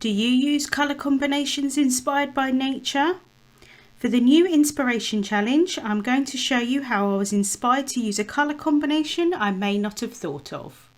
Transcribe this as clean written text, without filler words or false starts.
Do you use colour combinations inspired by nature? For the new inspiration challenge, I'm going to show you how I was inspired to use a colour combination I may not have thought of.